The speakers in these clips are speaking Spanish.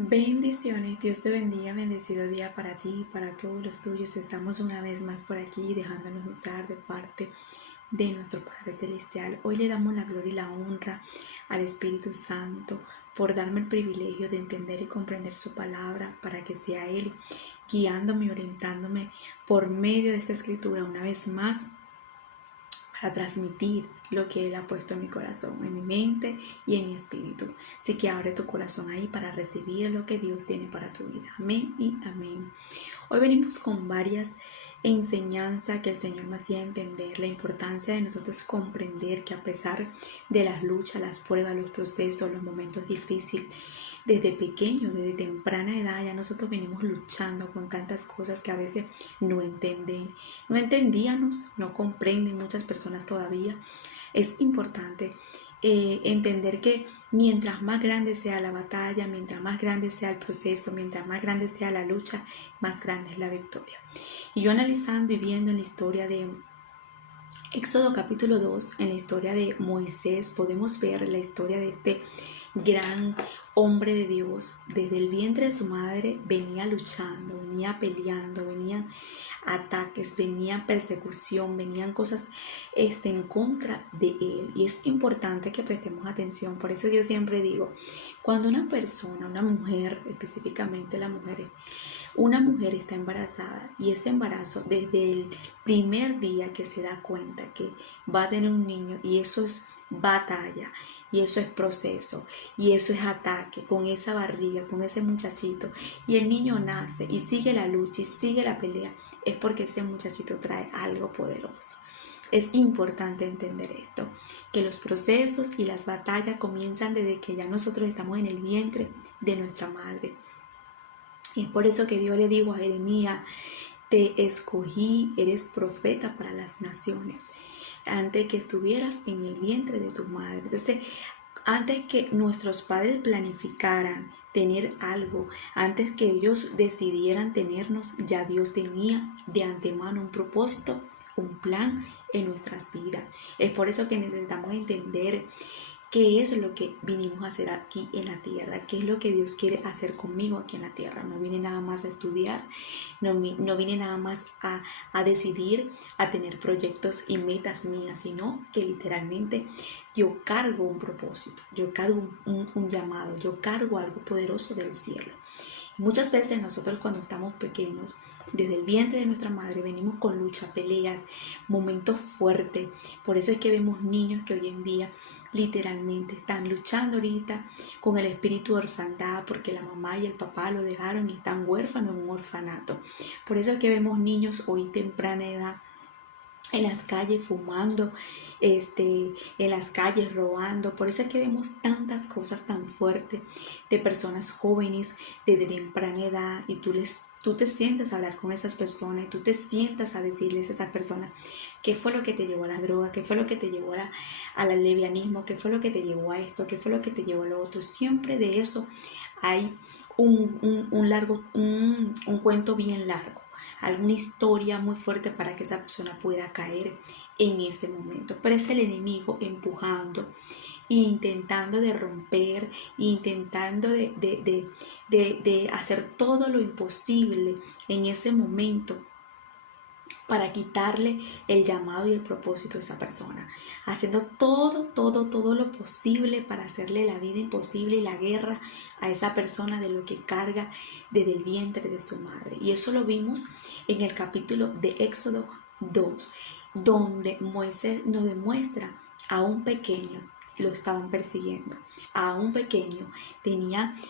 Bendiciones, Dios te bendiga, bendecido día para ti y para todos los tuyos. Estamos una vez más por aquí dejándonos usar de parte de nuestro Padre Celestial. Hoy le damos la gloria y la honra al Espíritu Santo por darme el privilegio de entender y comprender su palabra para que sea Él guiándome y orientándome por medio de esta escritura una vez más para transmitir lo que Él ha puesto en mi corazón, en mi mente y en mi espíritu. Así que abre tu corazón ahí para recibir lo que Dios tiene para tu vida. Amén y amén. Hoy venimos con varias enseñanzas que el Señor me hacía entender, la importancia de nosotros comprender que a pesar de las luchas, las pruebas, los procesos, los momentos difíciles, desde pequeño, desde temprana edad, ya nosotros venimos luchando con tantas cosas que a veces no entendíamos, no comprenden muchas personas todavía. Es importante entender que mientras más grande sea la batalla, mientras más grande sea el proceso, mientras más grande sea la lucha, más grande es la victoria. Y yo analizando y viendo en la historia de Éxodo capítulo 2, en la historia de Moisés, podemos ver la historia de este gran hombre de Dios. Desde el vientre de su madre venía luchando, venía peleando, venían ataques, venía persecución, venían cosas en contra de él. Y es importante que prestemos atención. Por eso yo siempre digo, cuando una persona, una mujer, específicamente una mujer está embarazada y ese embarazo desde el primer día que se da cuenta que va a tener un niño, y eso es batalla, y eso es proceso, y eso es ataque con esa barriga, con ese muchachito, y el niño nace y sigue la lucha y sigue la pelea, es porque ese muchachito trae algo poderoso. Es importante entender esto, que los procesos y las batallas comienzan desde que ya nosotros estamos en el vientre de nuestra madre. Y es por eso que Dios le dijo a Jeremías: te escogí, eres profeta para las naciones, antes que estuvieras en el vientre de tu madre. Entonces, antes que nuestros padres planificaran tener algo, antes que ellos decidieran tenernos, ya Dios tenía de antemano un propósito, un plan en nuestras vidas. Es por eso que necesitamos entender qué es lo que vinimos a hacer aquí en la tierra, qué es lo que Dios quiere hacer conmigo aquí en la tierra. No vine nada más a estudiar, no vine nada más a decidir, a tener proyectos y metas mías, sino que literalmente yo cargo un propósito, yo cargo un llamado, yo cargo algo poderoso del cielo. Muchas veces nosotros cuando estamos pequeños, desde el vientre de nuestra madre, venimos con lucha, peleas, momentos fuertes. Por eso es que vemos niños que hoy en día literalmente están luchando ahorita con el espíritu de orfandad, porque la mamá y el papá lo dejaron y están huérfanos en un orfanato. Por eso es que vemos niños hoy temprana edad en las calles fumando, en las calles robando. Por eso es que vemos tantas cosas tan fuertes de personas jóvenes desde temprana edad, y tú te sientas a hablar con esas personas, y tú te sientas a decirles a esas personas qué fue lo que te llevó a las drogas, qué fue lo que te llevó al lesbianismo, qué fue lo que te llevó a esto, qué fue lo que te llevó a lo otro. Siempre de eso hay un cuento bien largo, alguna historia muy fuerte para que esa persona pueda caer en ese momento. Pero es el enemigo empujando, intentando de romper, intentando de hacer todo lo imposible en ese momento para quitarle el llamado y el propósito a esa persona, haciendo todo lo posible para hacerle la vida imposible y la guerra a esa persona de lo que carga desde el vientre de su madre. Y eso lo vimos en el capítulo de Éxodo 2, donde Moisés nos demuestra a un pequeño, lo estaban persiguiendo, a un pequeño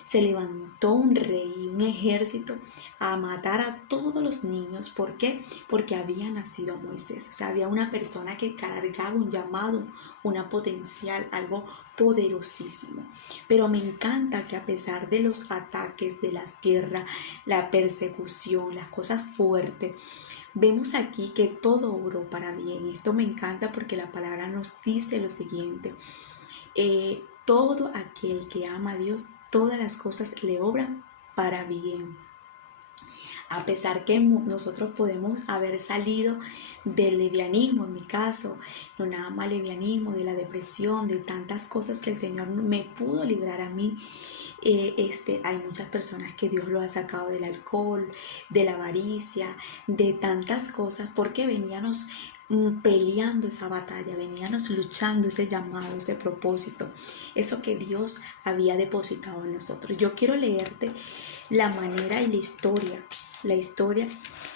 se levantó un rey, un ejército a matar a todos los niños. ¿Por qué? Porque había nacido Moisés. O sea, había una persona que cargaba un llamado, una potencial, algo poderosísimo. Pero me encanta que a pesar de los ataques, de las guerras, la persecución, las cosas fuertes, vemos aquí que todo obró para bien. Esto me encanta porque la palabra nos dice lo siguiente: todo aquel que ama a Dios, todas las cosas le obran para bien. A pesar que nosotros podemos haber salido del levianismo, en mi caso, no nada más levianismo, de la depresión, de tantas cosas que el Señor me pudo librar a mí. Hay muchas personas que Dios lo ha sacado del alcohol, de la avaricia, de tantas cosas, porque veníamos peleando esa batalla, veníamos luchando ese llamado, ese propósito, eso que Dios había depositado en nosotros. Yo quiero leerte la manera y la historia.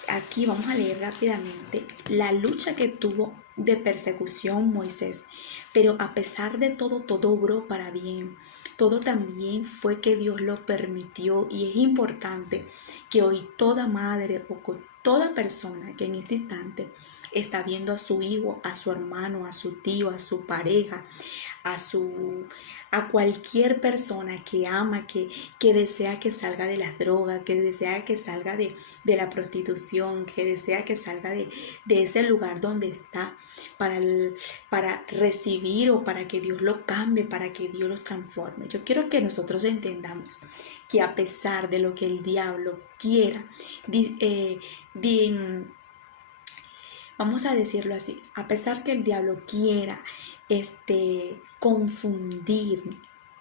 Aquí vamos a leer rápidamente la lucha que tuvo de persecución Moisés, pero a pesar de todo, todo obró para bien. Todo también fue que Dios lo permitió, y es importante que hoy toda madre o toda persona que en este instante está viendo a su hijo, a su hermano, a su tío, a su pareja, a cualquier persona que ama, que desea que salga de las drogas, que desea que salga de la prostitución, que desea que salga de ese lugar donde está para recibir o para que Dios lo cambie, para que Dios los transforme. Yo quiero que nosotros entendamos que a pesar de lo que el diablo quiera, vamos a decirlo así, a pesar que el diablo quiera confundir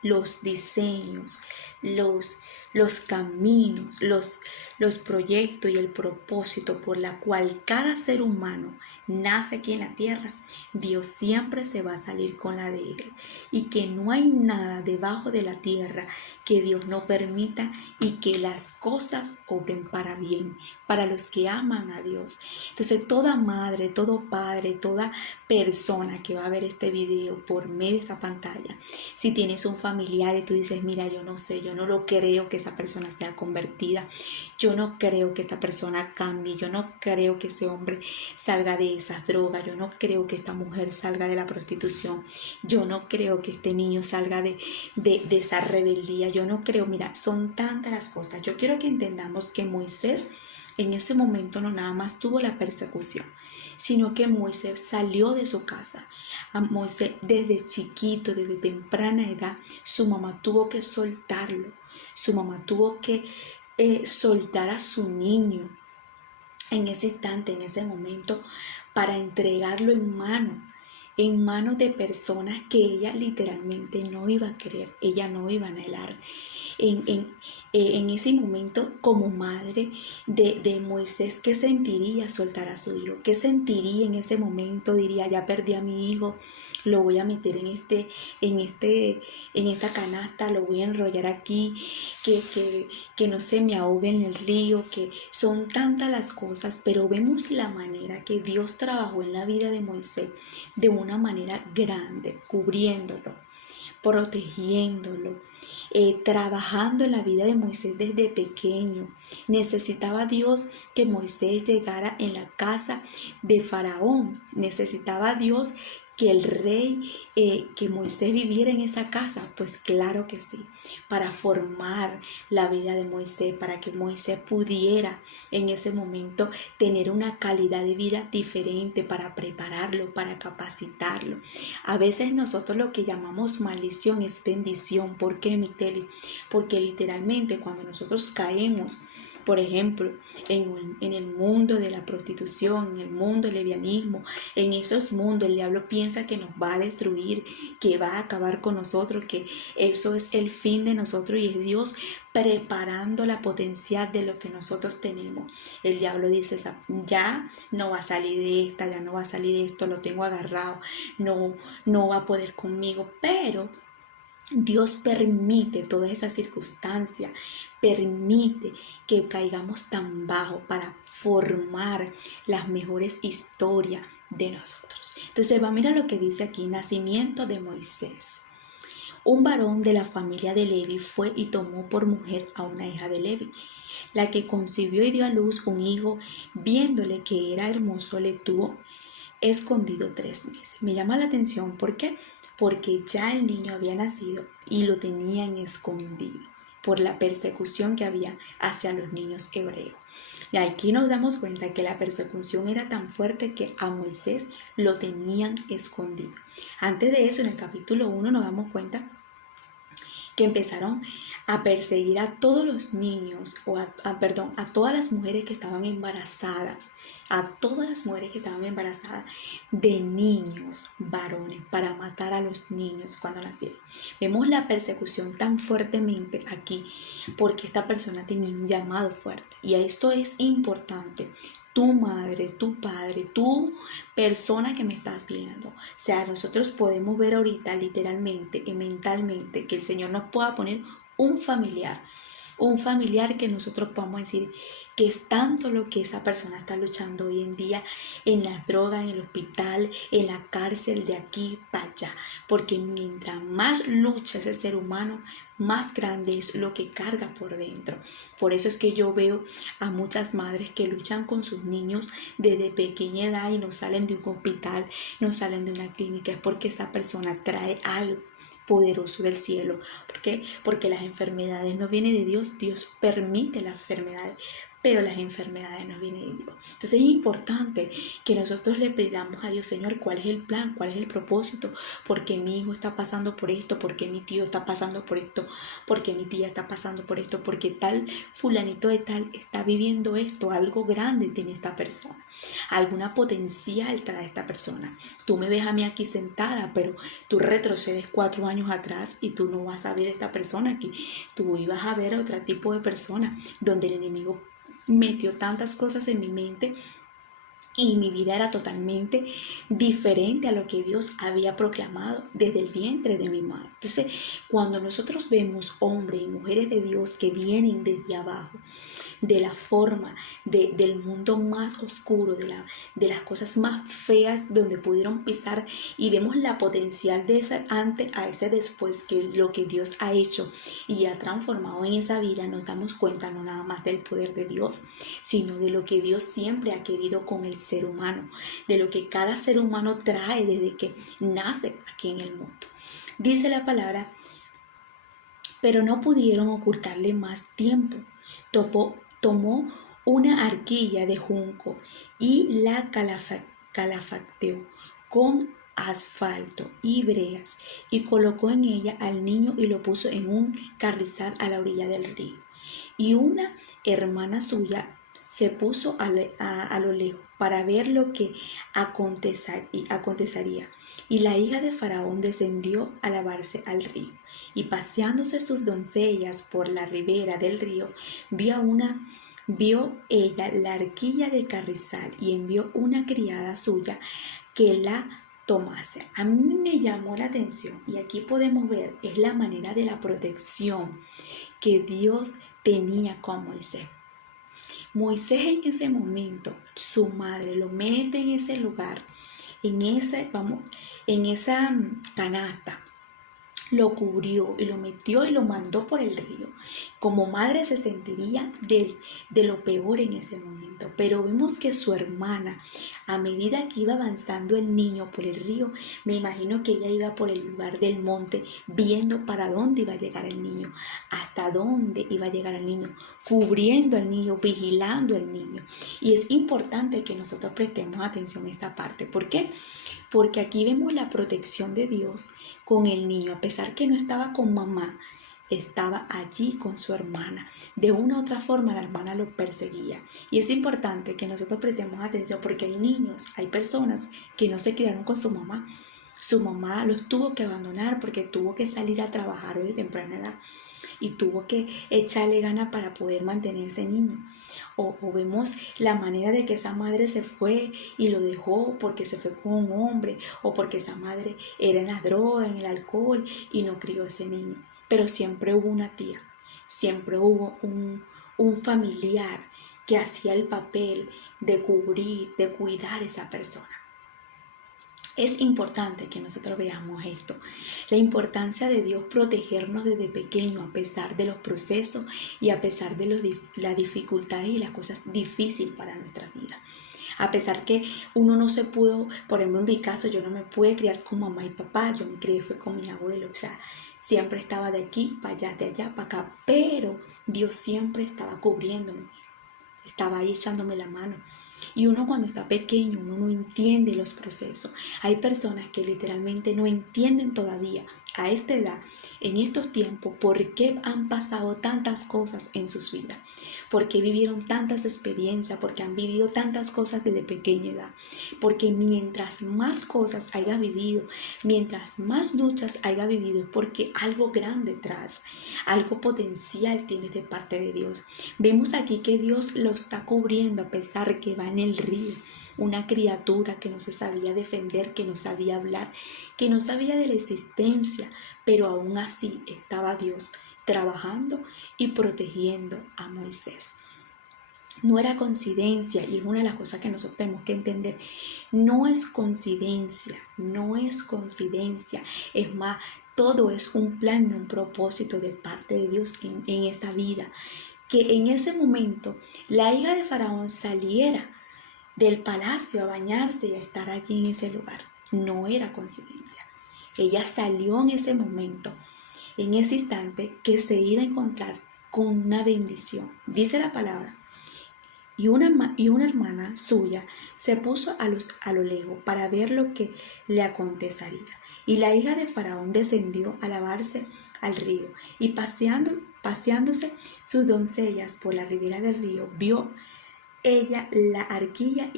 los diseños, los caminos, los proyectos y el propósito por la cual cada ser humano nace aquí en la tierra, Dios siempre se va a salir con la de él, y que no hay nada debajo de la tierra que Dios no permita, y que las cosas obren para bien, para los que aman a Dios. Entonces toda madre, todo padre, toda persona que va a ver este video por medio de esta pantalla, si tienes un familiar y tú dices, mira, yo no sé, yo no lo creo que esa persona sea convertida, yo no creo que esta persona cambie, yo no creo que ese hombre salga de esas drogas, yo no creo que esta mujer salga de la prostitución, yo no creo que este niño salga de esa rebeldía, yo no creo, mira, son tantas las cosas. Yo quiero que entendamos que Moisés en ese momento no nada más tuvo la persecución, sino que Moisés salió de su casa. A Moisés desde chiquito, desde temprana edad, su mamá tuvo que soltarlo, su mamá tuvo que soltar a su niño en ese instante, en ese momento, para entregarlo en manos de personas que ella literalmente no iba a querer, ella no iba a anhelar. En ese momento, como madre de Moisés, ¿qué sentiría soltar a su hijo? ¿Qué sentiría en ese momento? Diría, ya perdí a mi hijo, lo voy a meter en esta canasta, lo voy a enrollar aquí, que no se me ahogue en el río, que son tantas las cosas, pero vemos la manera que Dios trabajó en la vida de Moisés de una manera grande, cubriéndolo, protegiéndolo, trabajando en la vida de Moisés desde pequeño. Necesitaba Dios que Moisés llegara en la casa de Faraón. Necesitaba Dios que el rey, que Moisés viviera en esa casa. Pues claro que sí, para formar la vida de Moisés, para que Moisés pudiera en ese momento tener una calidad de vida diferente, para prepararlo, para capacitarlo. A veces nosotros lo que llamamos maldición es bendición. ¿Por qué, Miteli? Porque literalmente cuando nosotros caemos, por ejemplo, en el mundo de la prostitución, en el mundo del levianismo, en esos mundos el diablo piensa que nos va a destruir, que va a acabar con nosotros, que eso es el fin de nosotros, y es Dios preparando la potencial de lo que nosotros tenemos. El diablo dice, ya no va a salir de esta, ya no va a salir de esto, lo tengo agarrado, no va a poder conmigo, pero Dios permite todas esas circunstancias, permite que caigamos tan bajo para formar las mejores historias de nosotros. Entonces, mira lo que dice aquí, nacimiento de Moisés. Un varón de la familia de Levi fue y tomó por mujer a una hija de Levi, la que concibió y dio a luz un hijo. Viéndole que era hermoso, le tuvo escondido 3 meses. Me llama la atención, ¿por qué? Porque ya el niño había nacido y lo tenían escondido por la persecución que había hacia los niños hebreos. Y aquí nos damos cuenta que la persecución era tan fuerte que a Moisés lo tenían escondido. Antes de eso, en el capítulo 1 nos damos cuenta que empezaron a perseguir a todos los niños, a todas las mujeres que estaban embarazadas, de niños varones, para matar a los niños cuando nacieron. Vemos la persecución tan fuertemente aquí, porque esta persona tenía un llamado fuerte. Y esto es importante. Tu madre, tu padre, tu persona que me estás viendo. O sea, nosotros podemos ver ahorita literalmente y mentalmente que el Señor nos pueda poner un familiar que nosotros podamos decir que es tanto lo que esa persona está luchando hoy en día en la droga, en el hospital, en la cárcel, de aquí para allá. Porque mientras más lucha ese ser humano, más grande es lo que carga por dentro. Por eso es que yo veo a muchas madres que luchan con sus niños desde pequeña edad y no salen de un hospital, no salen de una clínica. Es porque esa persona trae algo poderoso del cielo. ¿Por qué? Porque las enfermedades no vienen de Dios. Dios permite las enfermedades, pero las enfermedades no vienen de Dios. Entonces es importante que nosotros le pidamos a Dios: Señor, ¿cuál es el plan? ¿Cuál es el propósito? ¿Por qué mi hijo está pasando por esto? ¿Por qué mi tío está pasando por esto? ¿Por qué mi tía está pasando por esto? ¿Por qué tal fulanito de tal está viviendo esto? Algo grande tiene esta persona, alguna potencial trae esta persona. Tú me ves a mí aquí sentada, pero tú retrocedes 4 años atrás y tú no vas a ver a esta persona aquí. Tú ibas a ver a otro tipo de persona, donde el enemigo metió tantas cosas en mi mente y mi vida era totalmente diferente a lo que Dios había proclamado desde el vientre de mi madre. Entonces, cuando nosotros vemos hombres y mujeres de Dios que vienen desde abajo, de la forma del mundo más oscuro, de las cosas más feas donde pudieron pisar, y vemos la potencial de ese antes a ese después, que lo que Dios ha hecho y ha transformado en esa vida, nos damos cuenta no nada más del poder de Dios, sino de lo que Dios siempre ha querido con el ser humano, de lo que cada ser humano trae desde que nace aquí en el mundo. Dice la palabra: pero no pudieron ocultarle más tiempo. Tomó una arquilla de junco y la calafacteó con asfalto y brea, y colocó en ella al niño y lo puso en un carrizal a la orilla del río. Y una hermana suya se puso a lo lejos para ver lo que acontecería. Y la hija de Faraón descendió a lavarse al río, y paseándose sus doncellas por la ribera del río, vio ella la arquilla de carrizal, y envió una criada suya que la tomase. A mí me llamó la atención, y aquí podemos ver, es la manera de la protección que Dios tenía con Moisés. Moisés en ese momento, su madre lo mete en ese lugar, en esa canasta, lo cubrió y lo metió y lo mandó por el río. Como madre se sentiría de lo peor en ese momento, pero vemos que su hermana, a medida que iba avanzando el niño por el río, me imagino que ella iba por el lugar del monte viendo para dónde iba a llegar el niño, hasta dónde iba a llegar el niño, cubriendo al niño, vigilando al niño. Y es importante que nosotros prestemos atención a esta parte. ¿Por qué? Porque aquí vemos la protección de Dios con el niño. A pesar que no estaba con mamá, estaba allí con su hermana. De una u otra forma la hermana lo perseguía. Y es importante que nosotros prestemos atención, porque hay niños, hay personas que no se criaron con su mamá. Su mamá los tuvo que abandonar porque tuvo que salir a trabajar desde temprana edad y tuvo que echarle ganas para poder mantener ese niño. O vemos la manera de que esa madre se fue y lo dejó porque se fue con un hombre, o porque esa madre era en las drogas, en el alcohol, y no crió a ese niño. Pero siempre hubo una tía, siempre hubo un familiar que hacía el papel de cubrir, de cuidar a esa persona. Es importante que nosotros veamos esto, la importancia de Dios protegernos desde pequeño, a pesar de los procesos y a pesar de las dificultades y las cosas difíciles para nuestra vida. A pesar que uno no se pudo, por ejemplo en mi caso, yo no me pude criar con mamá y papá, yo me crié fue con mis abuelos, o sea, siempre estaba de aquí para allá, de allá para acá, pero Dios siempre estaba cubriéndome, estaba ahí echándome la mano. Y uno cuando está pequeño, uno no entiende los procesos. Hay personas que literalmente no entienden todavía a esta edad, en estos tiempos, por qué han pasado tantas cosas en sus vidas, por qué vivieron tantas experiencias, porque han vivido tantas cosas desde pequeña edad. Porque mientras más cosas hayas vivido, mientras más luchas hayas vivido, es porque algo grande tras, algo potencial tienes de parte de Dios. Vemos aquí que Dios lo está cubriendo a pesar que va en el río. Una criatura que no se sabía defender, que no sabía hablar, que no sabía de la existencia, pero aún así estaba Dios trabajando y protegiendo a Moisés. No era coincidencia, y es una de las cosas que nosotros tenemos que entender. No es coincidencia, no es coincidencia. Es más, todo es un plan y un propósito de parte de Dios en esta vida. Que en ese momento la hija de Faraón saliera del palacio a bañarse y a estar allí en ese lugar. No era coincidencia. Ella salió en ese momento, en ese instante, que se iba a encontrar con una bendición. Dice la palabra. Y una hermana suya se puso a lo lejos para ver lo que le acontecería. Y la hija de Faraón descendió a lavarse al río. Y paseándose sus doncellas por la ribera del río, vio ella la arquilla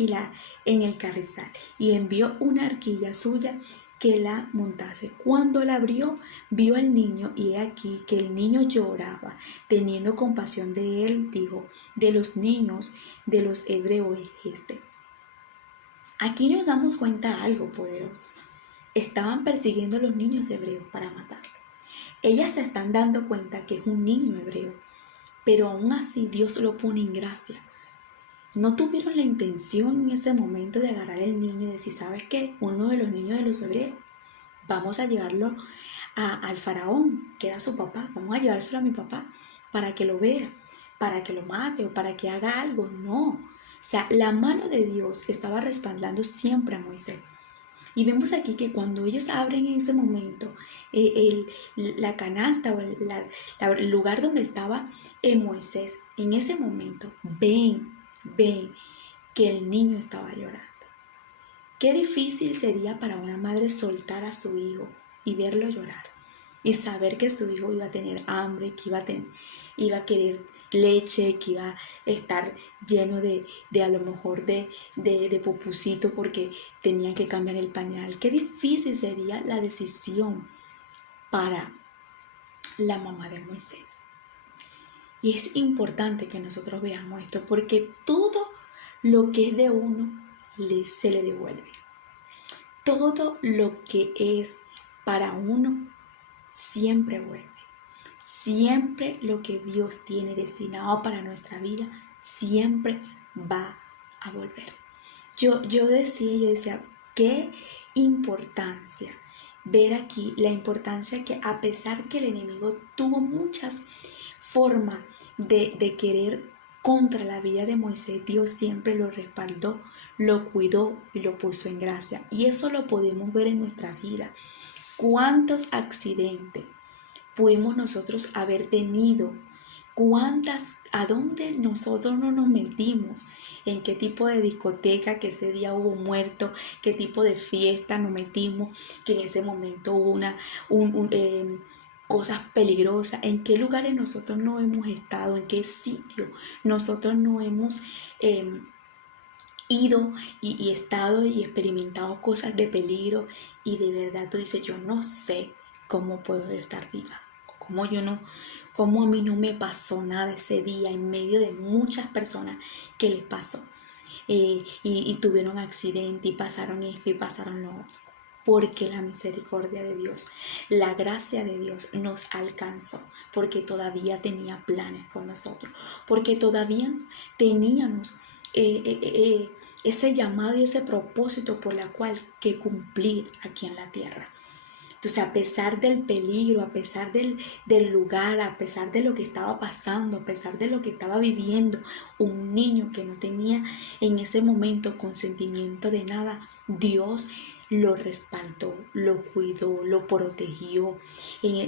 en el carrizal, y envió una arquilla suya que la montase. Cuando la abrió, vio al niño, y he aquí que el niño lloraba. Teniendo compasión de él, dijo: de los niños de los hebreos es este. Aquí nos damos cuenta de algo poderoso. Estaban persiguiendo a los niños hebreos para matarlos. Ellas se están dando cuenta que es un niño hebreo, pero aún así Dios lo pone en gracia. No tuvieron la intención en ese momento de agarrar al niño y decir: ¿sabes qué? Uno de los niños de los hebreos, vamos a llevarlo al faraón, que era su papá, vamos a llevárselo a mi papá para que lo vea, para que lo mate o para que haga algo. No, o sea, la mano de Dios estaba respaldando siempre a Moisés. Y vemos aquí que cuando ellos abren en ese momento la canasta o el lugar donde estaba Moisés, en ese momento ven que el niño estaba llorando. Qué difícil sería para una madre soltar a su hijo y verlo llorar y saber que su hijo iba a tener hambre, que iba a querer leche, que iba a estar lleno de a lo mejor de pupucito porque tenían que cambiar el pañal. Qué difícil sería la decisión para la mamá de Moisés. Y es importante que nosotros veamos esto, porque todo lo que es de uno se le devuelve. Todo lo que es para uno siempre vuelve. Siempre lo que Dios tiene destinado para nuestra vida siempre va a volver. Yo decía, qué importancia ver aquí, la importancia que a pesar que el enemigo tuvo muchas formas de querer contra la vida de Moisés, Dios siempre lo respaldó, lo cuidó y lo puso en gracia. Y eso lo podemos ver en nuestra vida. ¿Cuántos accidentes pudimos nosotros haber tenido? ¿A dónde nosotros no nos metimos? ¿En qué tipo de discoteca que ese día hubo muerto? ¿Qué tipo de fiesta nos metimos? Que en ese momento hubo cosas peligrosas. ¿En qué lugares nosotros no hemos estado? ¿En qué sitio nosotros no hemos ido y estado y experimentado cosas de peligro? Y de verdad tú dices: yo no sé cómo puedo estar viva, cómo a mí no me pasó nada ese día en medio de muchas personas que les pasó y tuvieron accidente y pasaron esto y pasaron lo otro. Porque la misericordia de Dios, la gracia de Dios nos alcanzó, porque todavía tenía planes con nosotros, porque todavía teníamos ese llamado y ese propósito por la cual que cumplir aquí en la tierra. Entonces, a pesar del peligro, a pesar del lugar, a pesar de lo que estaba pasando, a pesar de lo que estaba viviendo un niño que no tenía en ese momento consentimiento de nada, Dios lo respaldó, lo cuidó, lo protegió,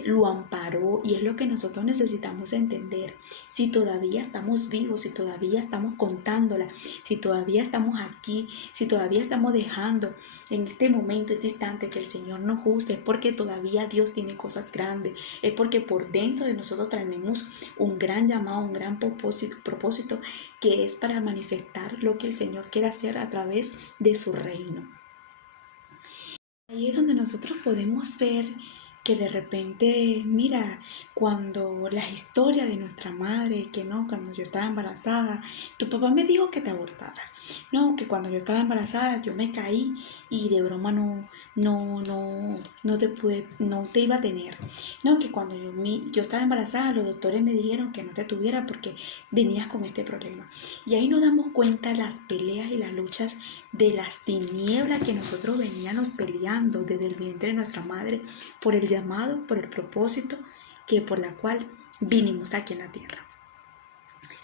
lo amparó. Y es lo que nosotros necesitamos entender. Si todavía estamos vivos, si todavía estamos contándola, si todavía estamos aquí, si todavía estamos dejando en este momento, este instante, que el Señor nos use, es porque todavía Dios tiene cosas grandes, es porque por dentro de nosotros tenemos un gran llamado, un gran propósito que es para manifestar lo que el Señor quiere hacer a través de su reino. Ahí es donde nosotros podemos ver que de repente, mira, cuando las historias de nuestra madre, que no, cuando yo estaba embarazada, tu papá me dijo que te abortara. No, que cuando yo estaba embarazada yo me caí y de broma no te iba a tener. No, que cuando yo estaba embarazada los doctores me dijeron que no te tuviera porque venías con este problema. Y ahí nos damos cuenta las peleas y las luchas de las tinieblas que nosotros veníamos peleando desde el vientre de nuestra madre por el llamado, por el propósito por la cual vinimos aquí en la tierra.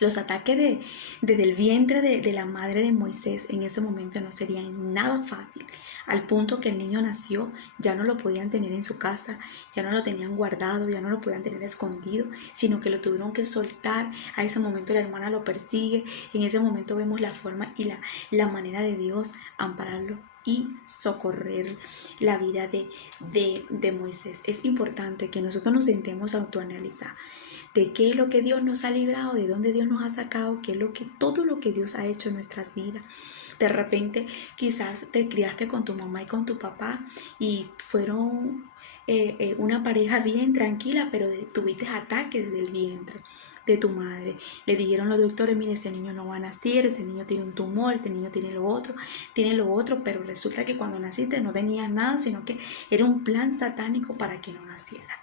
Los ataques desde el vientre de la madre de Moisés en ese momento no serían nada fácil, al punto que el niño nació, ya no lo podían tener en su casa, ya no lo tenían guardado, ya no lo podían tener escondido, sino que lo tuvieron que soltar. A ese momento la hermana lo persigue, en ese momento vemos la forma y la manera de Dios ampararlo y socorrer la vida de Moisés. Es importante que nosotros nos sentemos a autoanalizar de qué es lo que Dios nos ha librado, de dónde Dios nos ha sacado, todo lo que Dios ha hecho en nuestras vidas. De repente quizás te criaste con tu mamá y con tu papá y fueron una pareja bien tranquila, pero tuviste ataques desde el vientre de tu madre. Le dijeron los doctores, mire, ese niño no va a nacer, ese niño tiene un tumor, este niño tiene lo otro, pero resulta que cuando naciste no tenías nada, sino que era un plan satánico para que no naciera.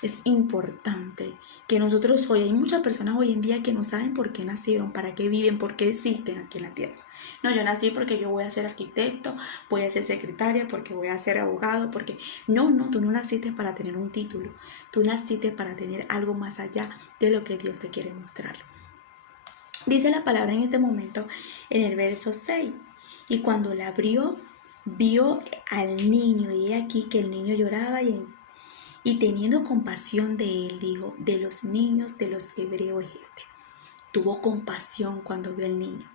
Es importante que nosotros hay muchas personas hoy en día que no saben por qué nacieron, para qué viven, por qué existen aquí en la tierra. No, yo nací porque yo voy a ser arquitecto, voy a ser secretaria, porque voy a ser abogado, porque... No, tú no naciste para tener un título, tú naciste para tener algo más allá de lo que Dios te quiere mostrar. Dice la palabra en este momento en el verso 6, y cuando la abrió, vio al niño, y aquí que el niño lloraba y teniendo compasión de él, dijo, de los niños de los hebreos es este. Tuvo compasión cuando vio al niño.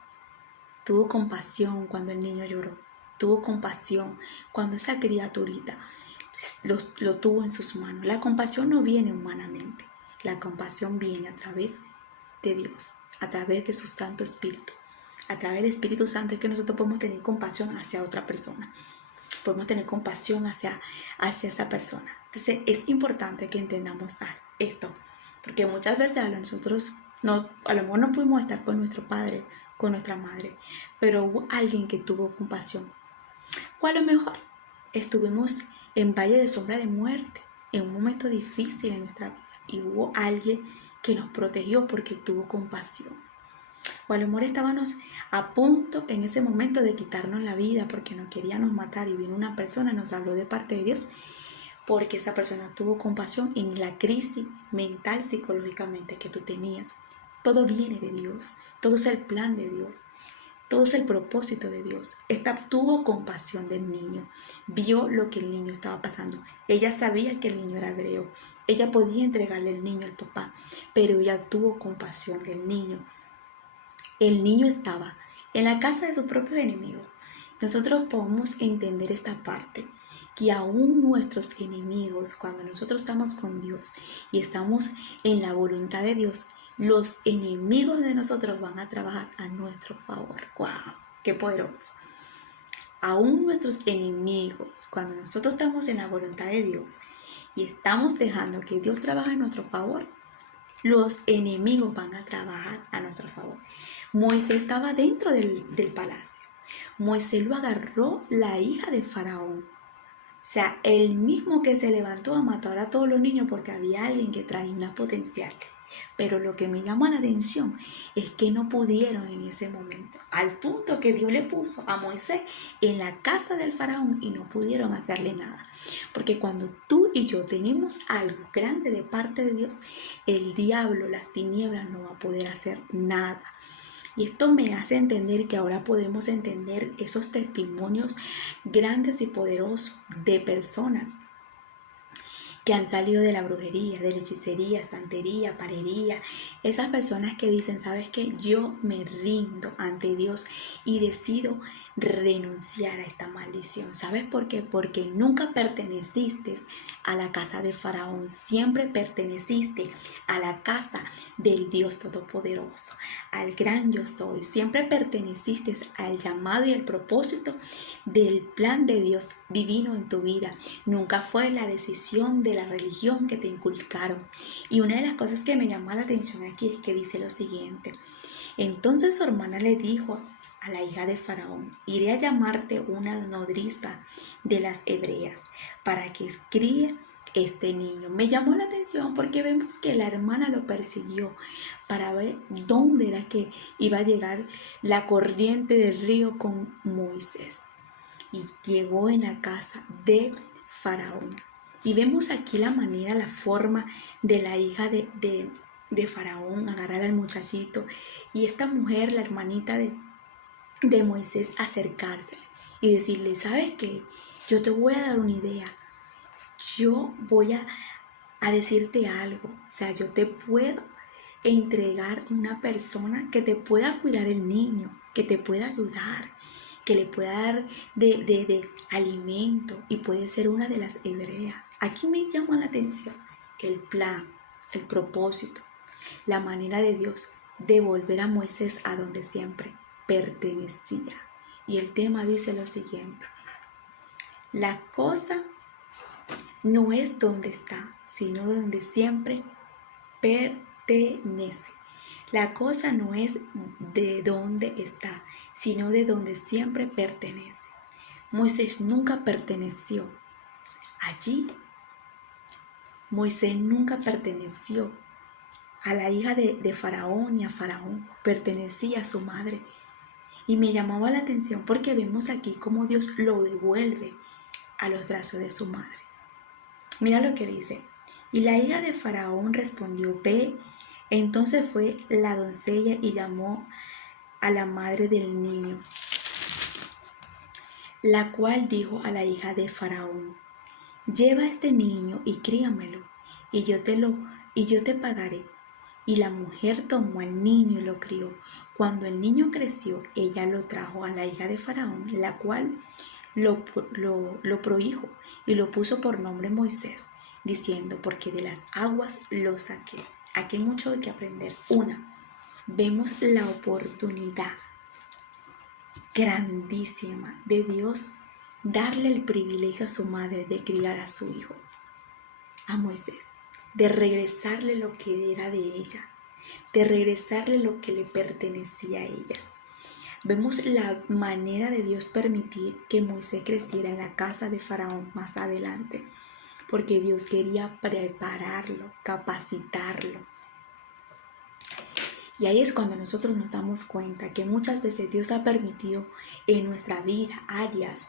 Tuvo compasión cuando el niño lloró. Tuvo compasión cuando esa criaturita lo tuvo en sus manos. La compasión no viene humanamente. La compasión viene a través de Dios, a través de su Santo Espíritu. A través del Espíritu Santo es que nosotros podemos tener compasión hacia otra persona. Podemos tener compasión hacia esa persona. Entonces es importante que entendamos esto, porque muchas veces a lo mejor no pudimos estar con nuestro padre, con nuestra madre, pero hubo alguien que tuvo compasión. O a lo mejor estuvimos en valle de sombra de muerte, en un momento difícil en nuestra vida, y hubo alguien que nos protegió porque tuvo compasión. O a lo mejor estábamos a punto en ese momento de quitarnos la vida porque nos queríamos matar y vino una persona, nos habló de parte de Dios porque esa persona tuvo compasión en la crisis mental, psicológicamente que tú tenías. Todo viene de Dios, todo es el plan de Dios, todo es el propósito de Dios. Esta tuvo compasión del niño, vio lo que el niño estaba pasando. Ella sabía que el niño era hebreo, ella podía entregarle el niño al papá, pero ella tuvo compasión del niño. El niño estaba en la casa de su propio enemigo. Nosotros podemos entender esta parte, que aún nuestros enemigos, cuando nosotros estamos con Dios y estamos en la voluntad de Dios, los enemigos de nosotros van a trabajar a nuestro favor. ¡Wow! ¡Qué poderoso! Aún nuestros enemigos, cuando nosotros estamos en la voluntad de Dios y estamos dejando que Dios trabaje a nuestro favor, los enemigos van a trabajar a nuestro favor. Moisés estaba dentro del palacio. Moisés lo agarró la hija de Faraón. O sea, el mismo que se levantó a matar a todos los niños porque había alguien que traía una potencial. Pero lo que me llama la atención es que no pudieron en ese momento, al punto que Dios le puso a Moisés en la casa del faraón y no pudieron hacerle nada. Porque cuando tú y yo tenemos algo grande de parte de Dios, el diablo, las tinieblas no va a poder hacer nada. Y esto me hace entender que ahora podemos entender esos testimonios grandes y poderosos de personas que han salido de la brujería, de la hechicería, santería, parería. Esas personas que dicen, ¿sabes qué? Yo me rindo ante Dios y decido renunciar a esta maldición. ¿Sabes por qué? Porque nunca perteneciste a la casa de Faraón, siempre perteneciste a la casa del Dios Todopoderoso, al gran yo soy. Siempre perteneciste al llamado y al propósito del plan de Dios divino en tu vida. Nunca fue la decisión de la religión que te inculcaron. Y una de las cosas que me llama la atención aquí es que dice lo siguiente: entonces su hermana le dijo a la hija de Faraón, iré a llamarte una nodriza de las hebreas para que críe este niño. Me llamó la atención porque vemos que la hermana lo persiguió para ver dónde era que iba a llegar la corriente del río con Moisés. Y llegó en la casa de Faraón. Y vemos aquí la manera, la forma de la hija de Faraón agarrar al muchachito y esta mujer, la hermanita de Moisés, acercársele y decirle, ¿sabes qué? Yo te voy a dar una idea. Yo voy a decirte algo. O sea, yo te puedo entregar una persona que te pueda cuidar el niño, que te pueda ayudar, que le pueda dar de alimento, y puede ser una de las hebreas. Aquí me llama la atención el plan, el propósito, la manera de Dios de volver a Moisés a donde siempre pertenecía. Y el tema dice lo siguiente: la cosa no es donde está, sino donde siempre pertenece. La cosa no es de dónde está, sino de donde siempre pertenece. Moisés nunca perteneció allí. Moisés nunca perteneció a la hija de Faraón ni a Faraón. Pertenecía a su madre. Y me llamaba la atención porque vemos aquí cómo Dios lo devuelve a los brazos de su madre. Mira lo que dice: y la hija de Faraón respondió, ve. Entonces fue la doncella y llamó a la madre del niño, la cual dijo a la hija de Faraón, lleva a este niño y críamelo, y yo te pagaré. Y la mujer tomó al niño y lo crió. Cuando el niño creció, ella lo trajo a la hija de Faraón, la cual lo prohijo y lo puso por nombre Moisés, diciendo, porque de las aguas lo saqué. Aquí hay mucho que aprender. Vemos la oportunidad grandísima de Dios darle el privilegio a su madre de criar a su hijo, a Moisés, de regresarle lo que era de ella, de regresarle lo que le pertenecía a ella. Vemos la manera de Dios permitir que Moisés creciera en la casa de Faraón más adelante, porque Dios quería prepararlo, capacitarlo. Y ahí es cuando nosotros nos damos cuenta que muchas veces Dios ha permitido en nuestra vida áreas,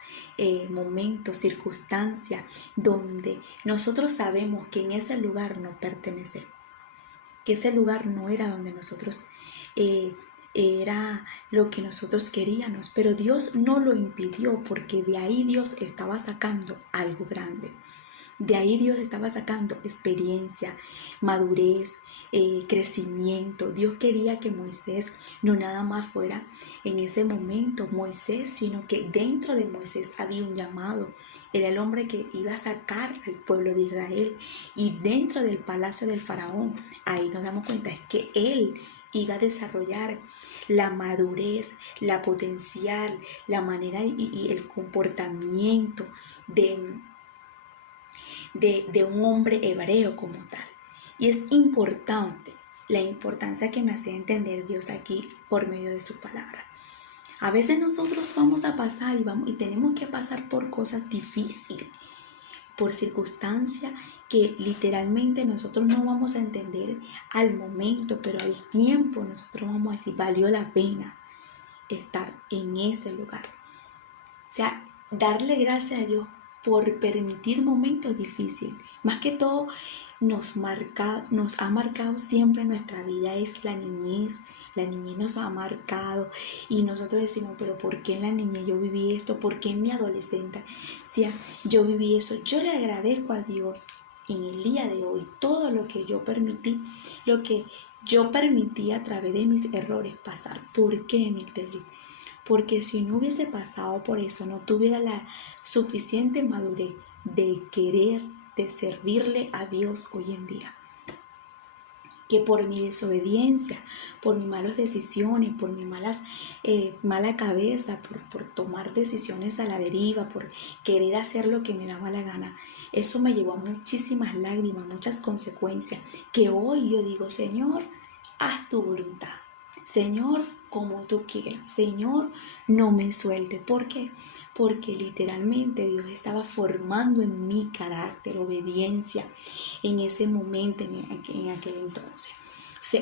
momentos, circunstancias, donde nosotros sabemos que en ese lugar no pertenecemos, que ese lugar no era donde nosotros era lo que nosotros queríamos, pero Dios no lo impidió, porque de ahí Dios estaba sacando algo grande. De ahí Dios estaba sacando experiencia, madurez, crecimiento. Dios quería que Moisés no nada más fuera en ese momento Moisés, sino que dentro de Moisés había un llamado. Era el hombre que iba a sacar al pueblo de Israel. Y dentro del palacio del faraón, ahí nos damos cuenta, es que él iba a desarrollar la madurez, la potencial, la manera y el comportamiento de un hombre hebreo como tal. Y es importante la importancia que me hace entender Dios aquí por medio de su palabra. A veces nosotros vamos a pasar y tenemos que pasar por cosas difíciles, por circunstancias que literalmente nosotros no vamos a entender al momento, pero al tiempo nosotros vamos a decir, valió la pena estar en ese lugar. O sea, darle gracias a Dios por permitir momentos difíciles. Más que todo, nos ha marcado siempre en nuestra vida es la niñez. La niñez nos ha marcado y nosotros decimos, pero ¿por qué en la niñez yo viví esto? ¿Por qué en mi adolescencia yo viví eso? Yo le agradezco a Dios en el día de hoy todo lo que yo permití, lo que yo permití a través de mis errores pasar. ¿Por qué, Migdeli? Porque si no hubiese pasado por eso, no tuviera la suficiente madurez de querer, de servirle a Dios hoy en día. Que por mi desobediencia, por mis malas decisiones, por mi mala cabeza, por tomar decisiones a la deriva, por querer hacer lo que me daba la gana, eso me llevó a muchísimas lágrimas, muchas consecuencias, que hoy yo digo, Señor, haz tu voluntad. Señor, como tú quieras. Señor, no me suelte. ¿Por qué? Porque literalmente Dios estaba formando en mi carácter, obediencia en ese momento, en aquel entonces.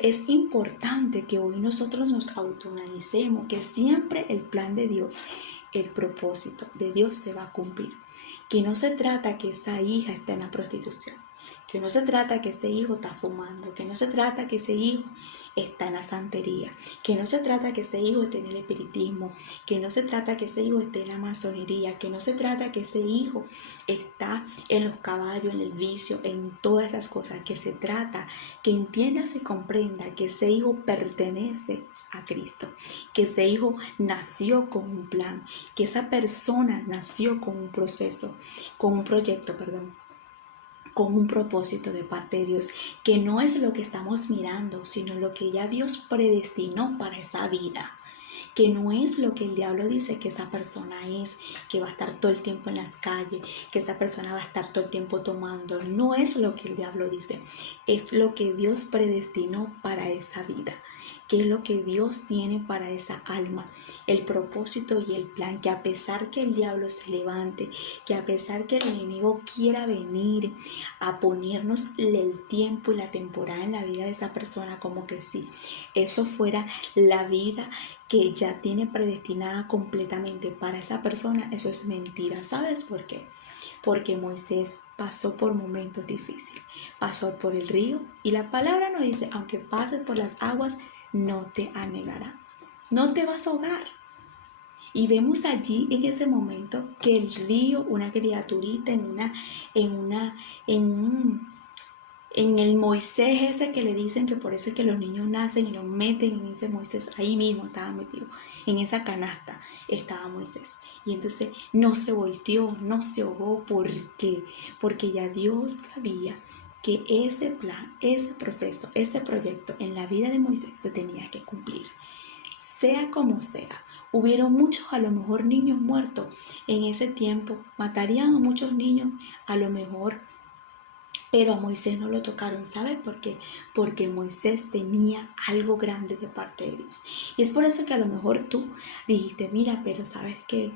Es importante que hoy nosotros nos autoanalicemos, que siempre el plan de Dios, el propósito de Dios se va a cumplir. Que no se trata que esa hija esté en la prostitución, que no se trata que ese hijo está fumando, que no se trata que ese hijo está en la santería, que no se trata que ese hijo esté en el espiritismo, que no se trata que ese hijo esté en la masonería, que no se trata que ese hijo está en los caballos, en el vicio, en todas esas cosas, que se trata que entiendas y comprenda que ese hijo pertenece a Cristo, que ese hijo nació con un plan, que esa persona nació con un proceso, con un proyecto, con un propósito de parte de Dios, que no es lo que estamos mirando, sino lo que ya Dios predestinó para esa vida, que no es lo que el diablo dice que esa persona es, que va a estar todo el tiempo en las calles, que esa persona va a estar todo el tiempo tomando. No es lo que el diablo dice, es lo que Dios predestinó para esa vida, que es lo que Dios tiene para esa alma, el propósito y el plan, que a pesar que el diablo se levante, que a pesar que el enemigo quiera venir a ponernos el tiempo y la temporada en la vida de esa persona, como que si eso fuera la vida que ya tiene predestinada completamente para esa persona, eso es mentira. ¿Sabes por qué? Porque Moisés pasó por momentos difíciles, pasó por el río y la palabra nos dice, aunque pases por las aguas, no te anegará, no te vas a ahogar. Y vemos allí en ese momento que el río, una criaturita en el Moisés ese que le dicen que por eso es que los niños nacen y los meten en ese Moisés, ahí mismo estaba metido, en esa canasta estaba Moisés. Y entonces no se volteó, no se ahogó. ¿Por qué? Porque ya Dios sabía que ese plan, ese proceso, ese proyecto en la vida de Moisés se tenía que cumplir. Sea como sea, hubieron muchos, a lo mejor niños muertos en ese tiempo, matarían a muchos niños, a lo mejor, pero a Moisés no lo tocaron. ¿Sabes por qué? Porque Moisés tenía algo grande de parte de Dios. Y es por eso que a lo mejor tú dijiste, mira, pero ¿sabes qué?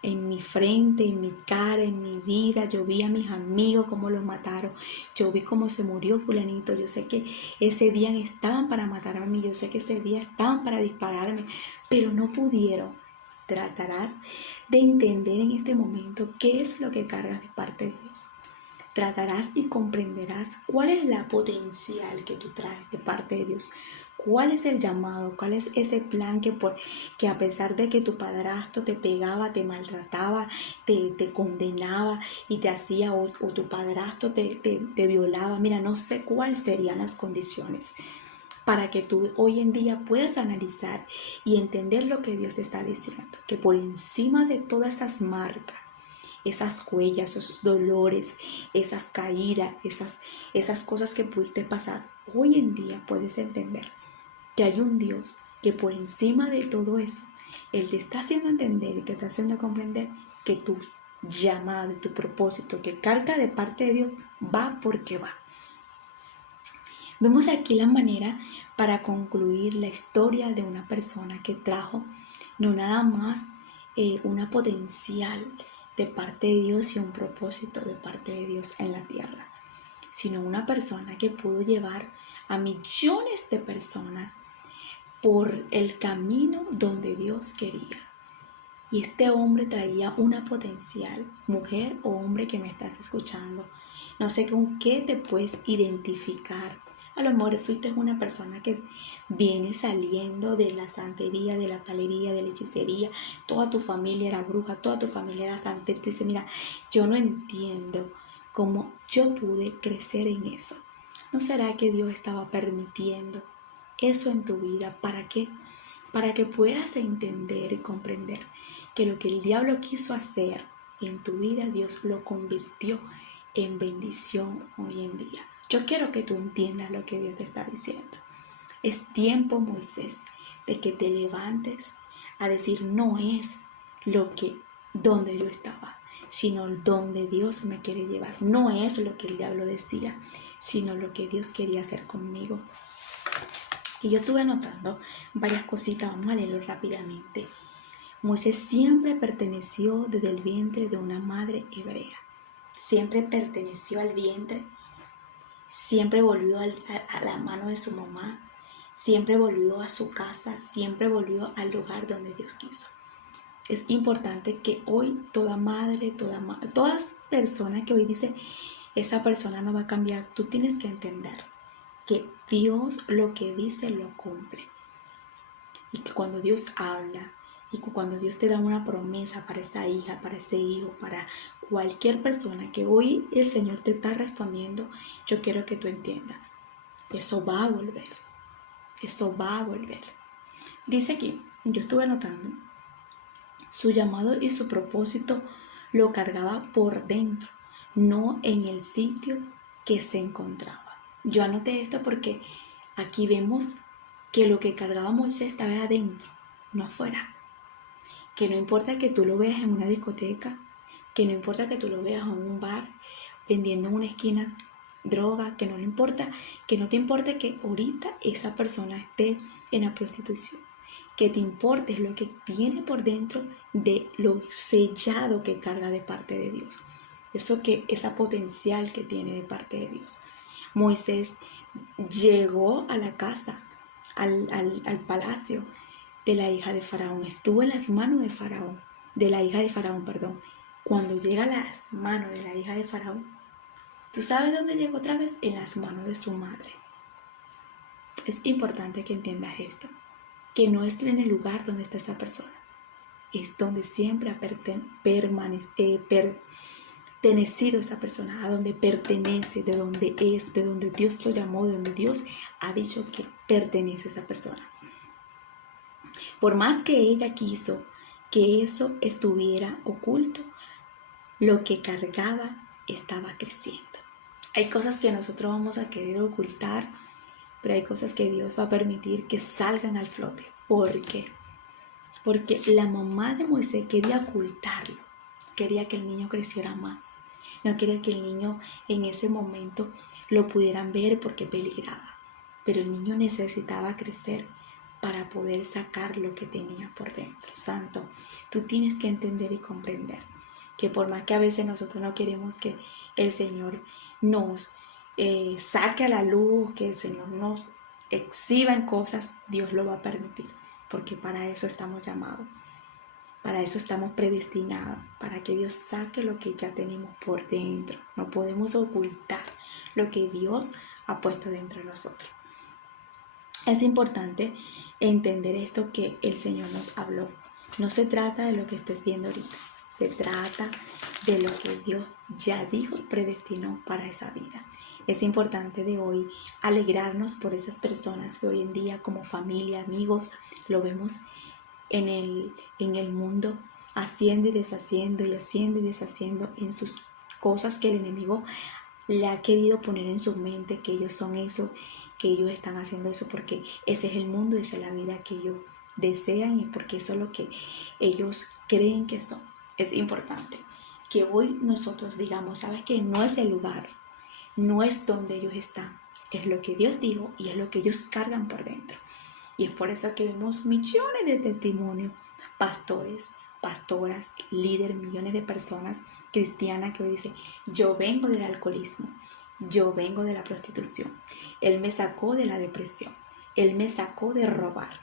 En mi frente, en mi cara, en mi vida, yo vi a mis amigos cómo los mataron, yo vi cómo se murió fulanito, yo sé que ese día estaban para matarme a mí, yo sé que ese día estaban para dispararme, pero no pudieron. Tratarás de entender en este momento qué es lo que cargas de parte de Dios. Tratarás y comprenderás cuál es la potencial que tú traes de parte de Dios. ¿Cuál es el llamado? ¿Cuál es ese plan que a pesar de que tu padrastro te pegaba, te maltrataba, te condenaba y te hacía, o tu padrastro te violaba? Mira, no sé cuáles serían las condiciones para que tú hoy en día puedas analizar y entender lo que Dios te está diciendo. Que por encima de todas esas marcas, esas huellas, esos dolores, esas caídas, esas cosas que pudiste pasar, hoy en día puedes entender que hay un Dios que por encima de todo eso, Él te está haciendo entender y te está haciendo comprender que tu llamado, tu propósito, que carga de parte de Dios, va porque va. Vemos aquí la manera para concluir la historia de una persona que trajo no nada más una potencial de parte de Dios y un propósito de parte de Dios en la tierra, sino una persona que pudo llevar a millones de personas por el camino donde Dios quería. Y este hombre traía una potencial, mujer o hombre que me estás escuchando, No sé con qué te puedes identificar. A lo mejor fuiste una persona que viene saliendo de la santería, de la palería, de la hechicería. Toda tu familia era bruja, toda tu familia era santera. Tú dices, mira, yo no entiendo cómo yo pude crecer en eso. ¿No será que Dios estaba permitiendo eso en tu vida? ¿Para qué? Para que puedas entender y comprender que lo que el diablo quiso hacer en tu vida, Dios lo convirtió en bendición hoy en día. Yo quiero que tú entiendas lo que Dios te está diciendo. Es tiempo, Moisés, de que te levantes a decir, no es donde yo estaba, sino donde Dios me quiere llevar. No es lo que el diablo decía, sino lo que Dios quería hacer conmigo. Y yo estuve anotando varias cositas, vamos a leerlo rápidamente. Moisés siempre perteneció desde el vientre de una madre hebrea. Siempre perteneció al vientre, siempre volvió a la mano de su mamá, siempre volvió a su casa, siempre volvió al lugar donde Dios quiso. Es importante que hoy toda madre, todas personas que hoy dice, esa persona no va a cambiar, tú tienes que entender que Dios lo que dice lo cumple. Y que cuando Dios habla y que cuando Dios te da una promesa para esa hija, para ese hijo, para cualquier persona que hoy el Señor te está respondiendo, yo quiero que tú entiendas, eso va a volver. Eso va a volver. Dice aquí, yo estuve anotando, su llamado y su propósito lo cargaba por dentro, no en el sitio que se encontraba. Yo anoté esto porque aquí vemos que lo que cargaba Moisés estaba adentro, no afuera. Que no importa que tú lo veas en una discoteca, que no importa que tú lo veas en un bar, vendiendo en una esquina droga, que no le importa, que no te importe que ahorita esa persona esté en la prostitución. Que te importe es lo que tiene por dentro de lo sellado que carga de parte de Dios. Esa potencial que tiene de parte de Dios. Moisés llegó a la casa, al palacio de la hija de Faraón. Estuvo en las manos de la hija de Faraón, perdón. Cuando llega a las manos de la hija de Faraón, ¿tú sabes dónde llegó otra vez? En las manos de su madre. Es importante que entiendas esto, que no es en el lugar donde está esa persona, es donde siempre ha pertenecido esa persona, a donde pertenece, de donde es, de donde Dios lo llamó, de donde Dios ha dicho que pertenece esa persona. Por más que ella quiso que eso estuviera oculto, lo que cargaba estaba creciendo. Hay cosas que nosotros vamos a querer ocultar, pero hay cosas que Dios va a permitir que salgan al flote. ¿Por qué? Porque la mamá de Moisés quería ocultarlo, quería que el niño creciera más, no quería que el niño en ese momento lo pudieran ver porque peligraba, pero el niño necesitaba crecer para poder sacar lo que tenía por dentro. Santo, tú tienes que entender y comprender que por más que a veces nosotros no queremos que el Señor nos saque a la luz, que el Señor nos exhiba en cosas, Dios lo va a permitir, porque para eso estamos llamados, para eso estamos predestinados, para que Dios saque lo que ya tenemos por dentro. No podemos ocultar lo que Dios ha puesto dentro de nosotros. Es importante entender esto que el Señor nos habló. No se trata de lo que estés viendo ahorita, se trata de lo que Dios ya dijo y predestinó para esa vida. Es importante de hoy alegrarnos por esas personas que hoy en día como familia, amigos, lo vemos en el mundo haciendo y deshaciendo y haciendo y deshaciendo en sus cosas que el enemigo le ha querido poner en su mente, que ellos son eso, que ellos están haciendo eso porque ese es el mundo y esa es la vida que ellos desean y porque eso es lo que ellos creen que son. Es importante que hoy nosotros digamos, ¿sabes qué? No es el lugar, no es donde ellos están, es lo que Dios dijo y es lo que ellos cargan por dentro. Y es por eso que vemos millones de testimonios, pastores, pastoras, líderes, millones de personas cristianas que hoy dicen, yo vengo del alcoholismo, yo vengo de la prostitución, Él me sacó de la depresión, Él me sacó de robar,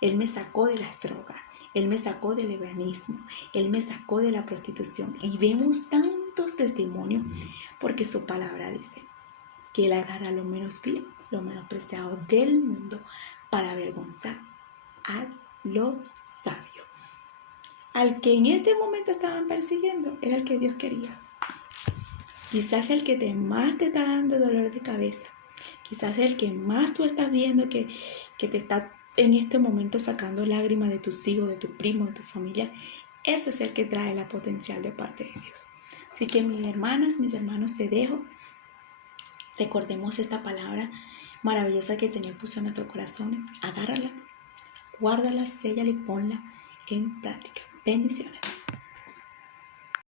Él me sacó de las drogas, Él me sacó del lesbianismo, Él me sacó de la prostitución. Y vemos tantos perfectos testimonios, porque su palabra dice que Él agarra lo menos vil, lo menos preciado del mundo para avergonzar a los sabios. Al que en este momento estaban persiguiendo era el que Dios quería. Quizás el que más te está dando dolor de cabeza, quizás el que más tú estás viendo que te está en este momento sacando lágrimas de tus hijos, de tus primos, de tu familia, ese es el que trae la potencial de parte de Dios. Así que mis hermanas, mis hermanos, te dejo. Recordemos esta palabra maravillosa que el Señor puso en nuestros corazones. Agárrala, guárdala, séllala y ponla en práctica. Bendiciones.